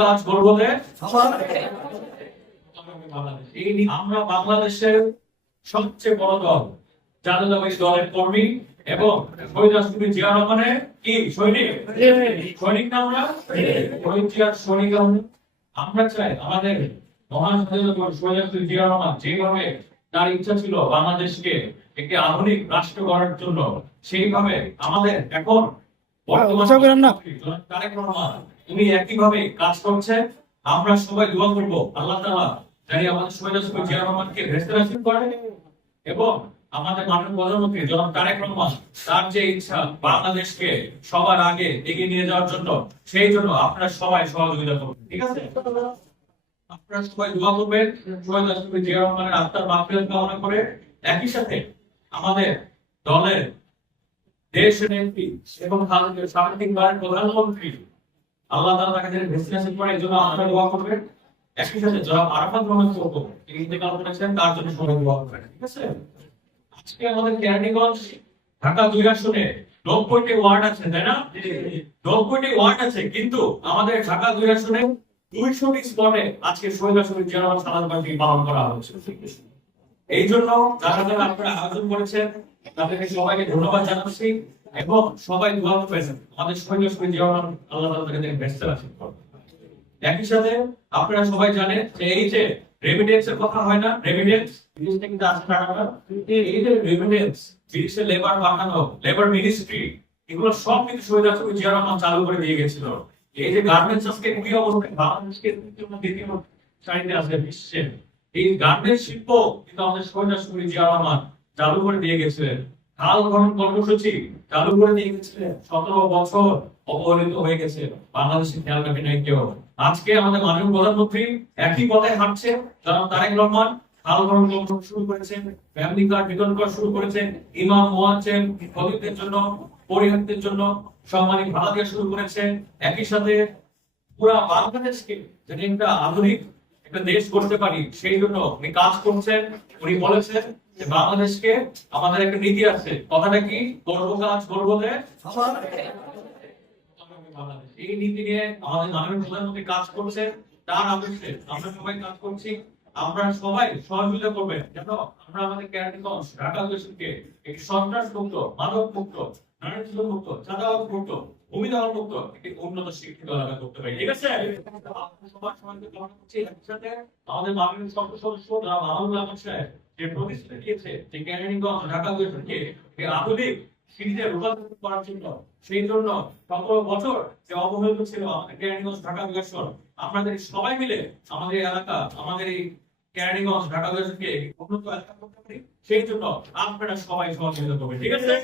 কাজ করবো আমরা বাংলাদেশের সবচেয়ে বড় দল জাতীয়তাবাদী দলের কর্মী এবং শহীদ রাষ্ট্রপতি জিয়া রহমানের কি সৈনিক না আমরা শহীদ জিয়ার সৈনিক। আমরা চাই আমাদের মহান স্বাধীনতা শহীদ রাষ্ট্রপতি জিয়া রহমান যেভাবে তার ইচ্ছা ছিল বাংলাদেশকে একটি আধুনিক রাষ্ট্র গড়ার জন্য, সেইভাবে আমাদের এখন তারেক রহমান উনি একইভাবে কাজ করছেন। আমরা সবাই দোয়া করবো আল্লাহ তাআলা জানি আমাদের শহীদ রাষ্ট্রপতি জিয়া রহমানকে ভেস্তে রাখেন করেন এবং আমাদের মাননীয় প্রধানমন্ত্রী জনাব তারেক রহমান তার যে ইচ্ছা বাংলাদেশকে সবার আগে এগিয়ে নিয়ে যাওয়ার জন্য, সেই জন্য আপনারা সবাই সহযোগিতা করবেন। ঠিক আছে, আপনারা সবাই দোয়া করবেন শহীদ রাষ্ট্রপতি জিয়া রহমানের আত্মার মাগফিরাত কামনা করে। একই সাথে আমাদের দলের দেশের এমপি এবং সাবেক প্রধানমন্ত্রী আল্লাহ তাআলা তাকে যেন ভেস্তে রাখেন করে, এই জন্য আপনারা দোয়া করবেন। একই সাথে জনাব আরাফাত রহমান চৌধুরী তিনি ইন্তেকাল করেছেন, তার জন্য সবাই দোয়া করবেন। ঠিক আছে, আজকে আমাদের কেরানীগঞ্জ ঢাকা 2 আসনে 90টি ওয়ার্ড আছে, তাই না? 90টি ওয়ার্ড আছে, কিন্তু আমাদের ঢাকা 2 আসনে 200টি স্পটে আজকে শহীদ রাষ্ট্রপতি জিয়া রহমান সালাত বার্ষিকী পালন করা হচ্ছে। এই জন্য যারা যারা আপনারা আয়োজন করেছেন তাদেরকে সবাইকে ধন্যবাদ জানাচ্ছি এবং সবাই দোয়া করবেন আমাদের শহীদ রাষ্ট্রপতি জিয়া রহমান আল্লাহ তাআলা তাকে ভেস্তে রাখেন। একই সাথে আপনারা সবাই জানেন যে এই যে রেমিটেন্সের কথা হয় না, রেমিটেন্স জিনিসটা কিন্তু আছে টাকাটা, এই যে রেমিটেন্স বিদেশে লেবার পাঠানো, লেবার মিনিস্ট্রি, এগুলো সব কিন্তু শহীদ রাষ্ট্রপতি জিয়া রহমান চালু করে দিয়ে গেছিল। এই যে গার্মেন্টস আজকে কি অবস্থা, বাংলাদেশকে দ্বিতীয় সারিতে আছে বিশ্বের, এই গার্মেন্টস শিল্প কিন্তু আমাদের শহীদ রাষ্ট্রপতি জিয়া রহমান চালু করে দিয়ে গেছিলেন। খাল খনন কর্মসূচি চালু করে দিয়ে গেছিলেন, 17 বছর অবহেলিত হয়ে গেছে, বাংলাদেশে খেয়াল রাখে নাই কেউ। আজকে আমাদের মাননীয় প্রধানমন্ত্রী একই পথে হাঁটছে, জনাব তারেক রহমান খাল খনন কর্মসূচি শুরু করেছেন, ফ্যামিলি কার্ড বিতরণ করা শুরু করেছেন, ইমাম মুয়াজ্জিন খতিবদের জন্য, পরিহারদের জন্য সম্মানিত ভাতা দেওয়া শুরু করেছেন। একই সাথে পুরো বাংলাদেশকে যদি একটা আধুনিক একটা দেশ করতে পারি সেই জন্য উনি কাজ করছেন। উনি বলেছেন যে বাংলাদেশকে আমাদের একটা নীতি আছে, কথাটা কি, করবো কাজ করবো এই নীতি নিয়ে আমাদের মাননীয় প্রধানমন্ত্রী কাজ করছেন, তার আদর্শে আমরা সবাই কাজ করছি। আমরা সবাই সহযোগিতা করবেন যেন আমরা আমাদের কেরানীগঞ্জ ঢাকা দেশকে একটি সন্ত্রাস মুক্ত, মাদক মুক্ত, নারীত্ব মুক্ত, চাঁদাবাদ মুক্ত, ভূমিদখল মুক্ত একটি উন্নত শিক্ষিত এলাকা করতে পারি। ঠিক আছে, সবার সমাজকে কামনা করছি। একসাথে আমাদের মাননীয় সংসদ সদস্য জনাব মাহমুদুল আহমদ সাহেব যে প্রতিশ্রুতি দিয়েছে যে কেরানীগঞ্জ ঢাকা দেশকে আধুনিক সিরিজে রূপান্তরিত করার জন্য, সেই জন্য 17 বছর যে অবহেলিত ছিল আমাদের কেরানীগঞ্জ ঢাকা বিকাশন, আপনাদের সবাই মিলে আমাদের এলাকা, আমাদের এই কেরানীগঞ্জ ঢাকা বিকাশনকে উন্নত এলাকা করতে পারি, সেই জন্য আপনারা সবাই সহযোগিতা করবেন। ঠিক আছে।